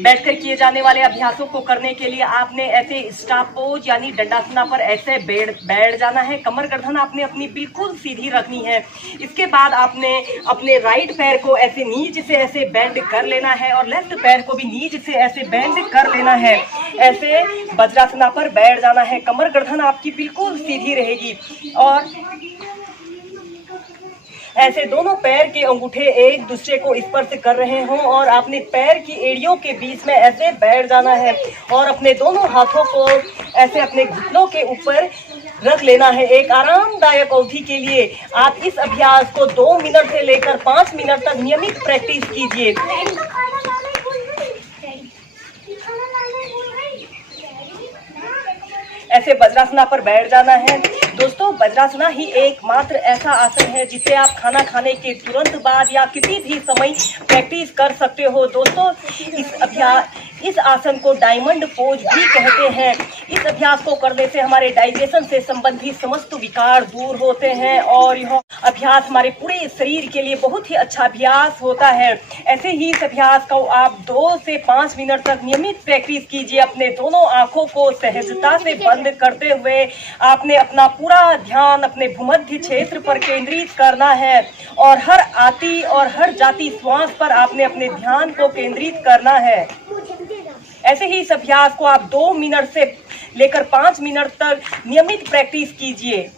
बैठकर किए जाने वाले अभ्यासों को करने के लिए आपने ऐसे स्टाफ पोज यानी दंडासना पर ऐसे बैठ जाना है। कमर गर्दन आपने अपनी बिल्कुल सीधी रखनी है। इसके बाद आपने अपने राइट पैर को ऐसे नीचे से ऐसे बेंड कर लेना है और लेफ्ट पैर को भी नीचे से ऐसे बेंड कर लेना है। ऐसे वज्रासना पर बैठ जाना है। कमर गर्दन आपकी बिल्कुल सीधी रहेगी और ऐसे दोनों पैर के अंगूठे एक दूसरे को स्पर्श कर रहे हों और आपने पैर की एड़ियों के बीच में ऐसे बैठ जाना है और अपने दोनों हाथों को ऐसे अपने घुटनों के ऊपर रख लेना है। एक आरामदायक अवधि के लिए आप इस अभ्यास को 2 मिनट से लेकर 5 मिनट तक नियमित प्रैक्टिस कीजिए। ऐसे वज्रासना पर बैठ जाना है। दोस्तों, वज्रासना ही एकमात्र ऐसा आसन है जिसे आप खाना खाने के तुरंत बाद या किसी भी समय प्रैक्टिस कर सकते हो। दोस्तों, इस आसन को डायमंड पोज भी कहते हैं। इस अभ्यास को करने से हमारे डाइजेशन से संबंधित समस्त विकार दूर होते हैं और यह अभ्यास हमारे पूरे शरीर के लिए बहुत ही अच्छा अभ्यास होता है। ऐसे ही इस अभ्यास को आप 2 से 5 मिनट तक नियमित प्रैक्टिस कीजिए। अपने दोनों आंखों को सहजता से बंद करते हुए आपने अपना पूरा ध्यान अपने भूमध्य क्षेत्र पर केंद्रित करना है और हर आती और हर जाती श्वास पर आपने अपने ध्यान को केंद्रित करना है। ऐसे ही इस अभ्यास को आप 2 मिनट से लेकर 5 मिनट तक नियमित प्रैक्टिस कीजिए।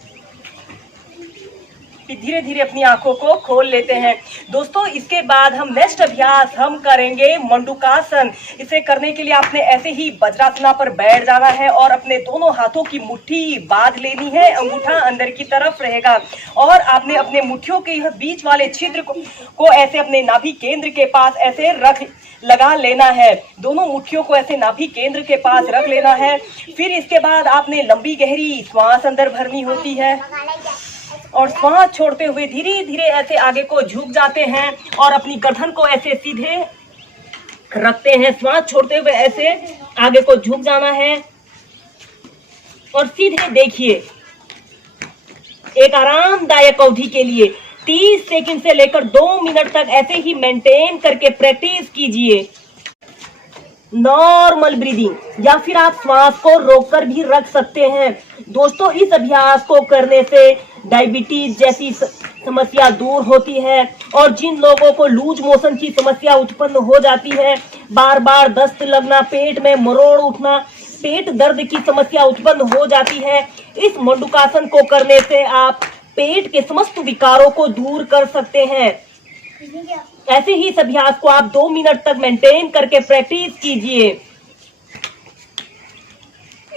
धीरे धीरे अपनी आंखों को खोल लेते हैं। दोस्तों, इसके बाद हम नेक्स्ट अभ्यास हम करेंगे मंडूकासन। इसे करने के लिए आपने ऐसे ही वज्रासना पर बैठ जाना है और अपने दोनों हाथों की मुट्ठी बांध लेनी है। अंगूठा अंदर की तरफ रहेगा और आपने अपने मुट्ठियों के बीच वाले छिद्र को ऐसे अपने नाभि केंद्र के पास ऐसे लगा लेना है। दोनों मुट्ठियों को ऐसे नाभि केंद्र के पास रख लेना है। फिर इसके बाद आपने लंबी गहरी श्वास अंदर भरनी होती है और श्वास छोड़ते हुए धीरे धीरे ऐसे आगे को झुक जाते हैं और अपनी गर्दन को ऐसे सीधे रखते हैं। श्वास छोड़ते हुए ऐसे आगे को झुक जाना है और सीधे देखिए। एक आरामदायक अवधि के लिए 30 सेकंड से लेकर 2 मिनट तक ऐसे ही मेंटेन करके प्रैक्टिस कीजिए। नॉर्मल ब्रीदिंग या फिर आप श्वास को रोककर भी रख सकते हैं। दोस्तों, इस अभ्यास को करने से डायबिटीज जैसी समस्या दूर होती है और जिन लोगों को लूज मोशन की समस्या उत्पन्न हो जाती है, बार बार दस्त लगना, पेट में मरोड़ उठना, पेट दर्द की समस्या उत्पन्न हो जाती है, इस मंडूकासन को करने से आप पेट के समस्त विकारों को दूर कर सकते हैं। ऐसे ही इस अभ्यास को आप 2 मिनट तक मेंटेन करके प्रैक्टिस कीजिए।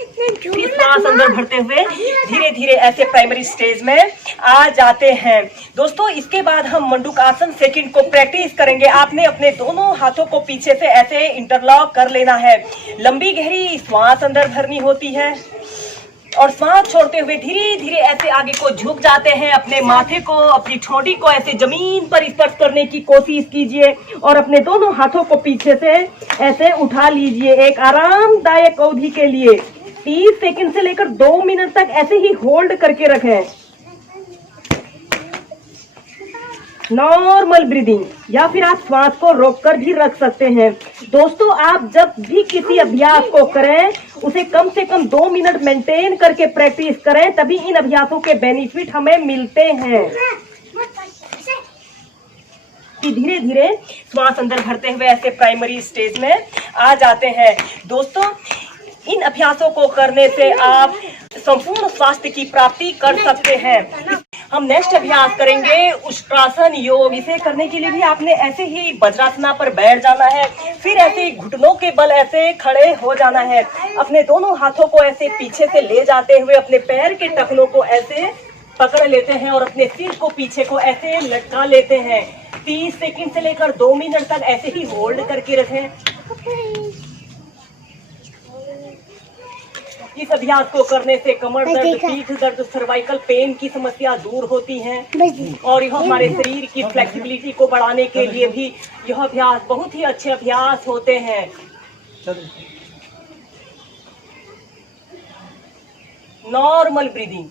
सांस अंदर भरते हुए धीरे धीरे ऐसे प्राइमरी स्टेज में आ जाते हैं। दोस्तों, इसके बाद हम मंडूकासन सेकंड को प्रैक्टिस करेंगे। आपने अपने दोनों हाथों को पीछे से ऐसे इंटरलॉक कर लेना है। लंबी गहरी श्वास अंदर भरनी होती है और सांस छोड़ते हुए धीरे धीरे ऐसे आगे को झुक जाते हैं। अपने माथे को, अपनी ठोड़ी को ऐसे जमीन पर स्पर्श करने की कोशिश कीजिए और अपने दोनों हाथों को पीछे से ऐसे उठा लीजिए। एक आरामदायक अवधि के लिए 30 सेकंड से लेकर 2 मिनट तक ऐसे ही होल्ड करके रखें। नॉर्मल ब्रीदिंग या फिर आप श्वास को रोककर भी रख सकते हैं। दोस्तों, आप जब भी किसी अभ्यास को करें उसे कम से कम 2 मिनट मेंटेन करके प्रैक्टिस करें, तभी इन अभ्यासों के बेनिफिट हमें मिलते हैं। धीरे धीरे श्वास अंदर भरते हुए ऐसे प्राइमरी स्टेज में आ जाते हैं। दोस्तों, इन अभ्यासों को करने से आप संपूर्ण स्वास्थ्य की प्राप्ति कर सकते हैं। हम नेक्स्ट अभ्यास करेंगे उष्ट्रासन योग। इसे करने के लिए भी आपने ऐसे ही वज्रासना पर बैठ जाना है। फिर ऐसे घुटनों के बल ऐसे खड़े हो जाना है। अपने दोनों हाथों को ऐसे पीछे से ले जाते हुए अपने पैर के टखनों को ऐसे पकड़ लेते हैं और अपने सिर को पीछे को ऐसे लटका लेते हैं। 30 सेकंड से लेकर 2 मिनट तक ऐसे ही होल्ड करके रखें। इस अभ्यास को करने से कमर दर्द, पीठ दर्द, सर्वाइकल पेन की समस्या दूर होती है और यह हमारे शरीर की फ्लेक्सिबिलिटी को बढ़ाने के लिए भी यह अभ्यास बहुत ही अच्छे अभ्यास होते हैं। Normal breathing.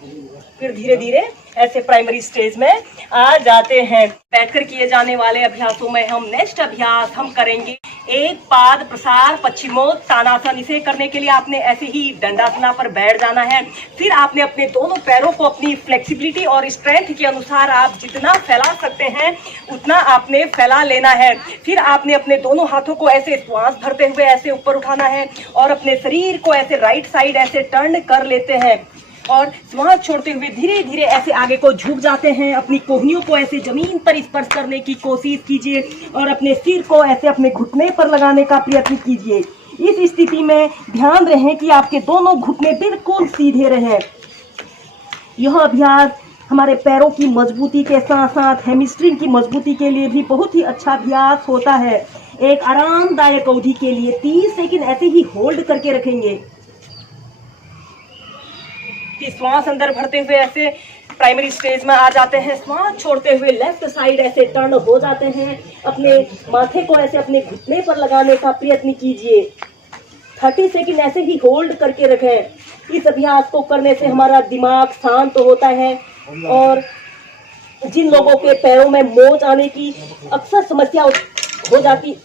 फिर धीरे धीरे ऐसे प्राइमरी स्टेज में आ जाते हैं। बैठकर किए जाने वाले अभ्यासों में हम नेक्स्ट अभ्यास हम करेंगे एक पाद प्रसार पश्चिमोत्तानासन। इसे करने के लिए आपने ऐसे ही दंडासना पर बैठ जाना है। फिर आपने अपने दोनों पैरों को अपनी फ्लेक्सिबिलिटी और स्ट्रेंथ के अनुसार आप जितना फैला सकते हैं उतना आपने फैला लेना है। फिर आपने अपने दोनों हाथों को ऐसे श्वास भरते हुए ऐसे ऊपर उठाना है और अपने शरीर को ऐसे राइट साइड ऐसे टर्न कर लेते हैं और श्वास छोड़ते हुए धीरे धीरे ऐसे आगे को झुक जाते हैं। अपनी कोहनियों को ऐसे जमीन पर स्पर्श करने की कोशिश कीजिए और अपने सिर को ऐसे अपने घुटने पर लगाने का प्रयत्न कीजिए। इस स्थिति में ध्यान रहे कि आपके दोनों घुटने बिल्कुल सीधे रहें। यह अभ्यास हमारे पैरों की मजबूती के साथ साथ हैमस्ट्रिंग की मजबूती के लिए भी बहुत ही अच्छा अभ्यास होता है। एक आरामदायक अवधि के लिए 30 सेकंड ऐसे ही होल्ड करके रखेंगे। श्वास अंदर भरते हुए ऐसे प्राइमरी स्टेज में आ जाते हैं। श्वास छोड़ते हुए लेफ्ट साइड ऐसे टर्न हो जाते हैं। अपने माथे को ऐसे अपने घुटने पर लगाने का प्रयत्न कीजिए। 30 सेकंड ऐसे ही होल्ड करके रखें। इस अभ्यास को करने से हमारा दिमाग शांत होता है और जिन लोगों के पैरों में मोच आने की अक्सर समस्या हो जाती,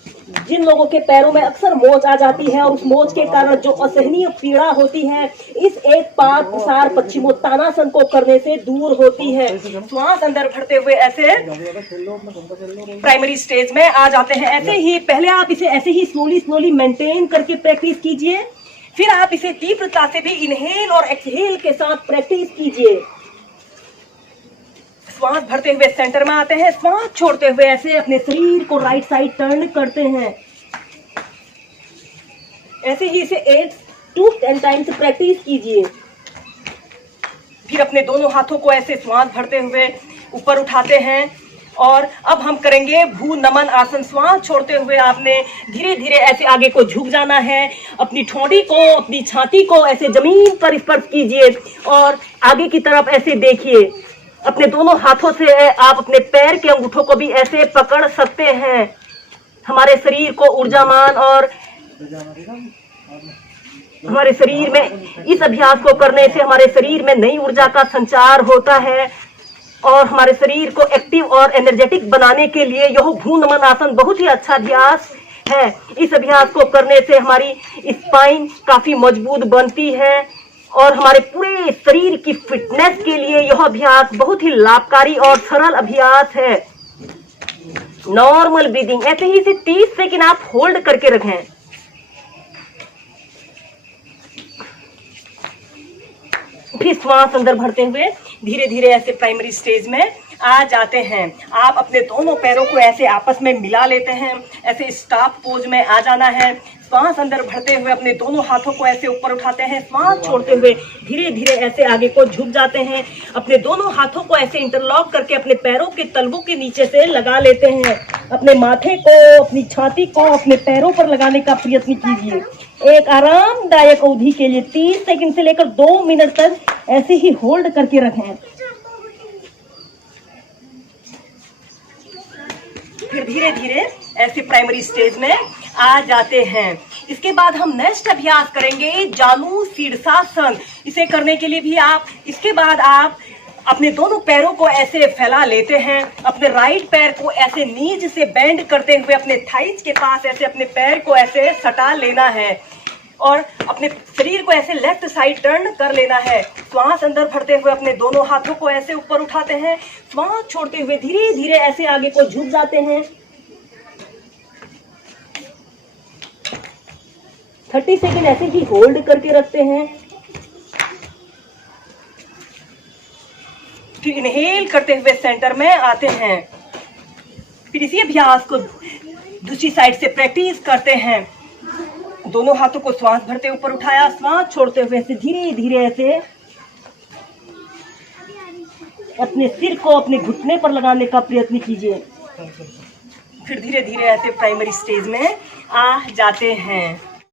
जिन लोगों के पैरों में अक्सर मोच आ जाती है और उस मोच के कारण जो असहनीय पीड़ा होती है, इस एक पाद प्रसार पश्चिमोत्तानासन को करने से दूर होती है। श्वास अंदर भरते हुए ऐसे प्राइमरी स्टेज में आ जाते हैं। ऐसे ही पहले आप इसे ऐसे ही स्लोली मेंटेन करके प्रैक्टिस कीजिए। फिर आप इसे तीव्रता से भी इनहेल और एक्सहेल के साथ प्रैक्टिस कीजिए। श्वास भरते हुए सेंटर में आते हैं। श्वास छोड़ते हुए ऐसे अपने शरीर को राइट साइड टर्न करते हैं। ऐसे ही इसे 8 to 10 टाइम्स प्रैक्टिस कीजिए। फिर अपने दोनों हाथों को ऐसे श्वास भरते हुए ऊपर उठाते हैं और अब हम करेंगे भू नमन आसन। श्वास छोड़ते हुए आपने धीरे धीरे ऐसे आगे को झुक जाना है। अपनी ठोड़ी को, अपनी छाती को ऐसे जमीन पर स्पर्श कीजिए और आगे की तरफ ऐसे देखिए। अपने दोनों हाथों से आप अपने पैर के अंगूठों को भी ऐसे पकड़ सकते हैं। हमारे शरीर को ऊर्जामान और हमारे शरीर में इस अभ्यास को करने से हमारे शरीर में नई ऊर्जा का संचार होता है और हमारे शरीर को एक्टिव और एनर्जेटिक बनाने के लिए यह भू नमन आसन बहुत ही अच्छा अभ्यास है। इस अभ्यास को करने से हमारी स्पाइन काफी मजबूत बनती है और हमारे पूरे शरीर की फिटनेस के लिए यह अभ्यास बहुत ही लाभकारी और सरल अभ्यास है। नॉर्मल ब्रीदिंग ऐसे ही इसे 30 सेकंड आप होल्ड करके रखें। फिर श्वास अंदर भरते हुए धीरे धीरे ऐसे प्राइमरी स्टेज में आ जाते हैं। आप अपने दोनों पैरों को ऐसे आपस में मिला लेते हैं। ऐसे स्टॉप पोज में आ जाना है। श्वास अंदर भरते हुए अपने दोनों हाथों को ऐसे ऊपर उठाते हैं। श्वास छोड़ते हुए धीरे धीरे ऐसे आगे को झुक जाते हैं। अपने दोनों हाथों को ऐसे इंटरलॉक करके अपने पैरों के तलवों के नीचे से लगा लेते हैं। अपने माथे को, अपनी छाती को अपने पैरों पर लगाने का प्रयत्न कीजिए। एक आरामदायक अवधि के लिए 30 सेकंड से लेकर 2 मिनट तक ऐसे ही होल्ड करके रखें। फिर धीरे धीरे ऐसे प्राइमरी स्टेज में आ जाते हैं। इसके बाद हम नेक्स्ट अभ्यास करेंगे जानु शीर्षासन। इसे करने के लिए भी इसके बाद आप अपने दोनों पैरों को ऐसे फैला लेते हैं। अपने राइट पैर को ऐसे नीज से बेंड करते हुए अपने थाइज के पास ऐसे अपने पैर को ऐसे सटा लेना है और अपने शरीर को ऐसे लेफ्ट साइड टर्न कर लेना है। श्वास अंदर भरते हुए अपने दोनों हाथों को ऐसे ऊपर उठाते हैं। श्वास छोड़ते हुए धीरे धीरे ऐसे आगे को झुक जाते हैं। 30 सेकंड ऐसे ही होल्ड करके रखते हैं। फिर इनहेल करते हुए सेंटर में आते हैं। फिर इसी अभ्यास को दूसरी साइड से प्रैक्टिस करते हैं। दोनों हाथों को श्वास भरते ऊपर उठाया। श्वास छोड़ते हुए ऐसे धीरे धीरे ऐसे अपने सिर को अपने घुटने पर लगाने का प्रयत्न कीजिए। फिर धीरे धीरे ऐसे प्राइमरी स्टेज में आ जाते हैं।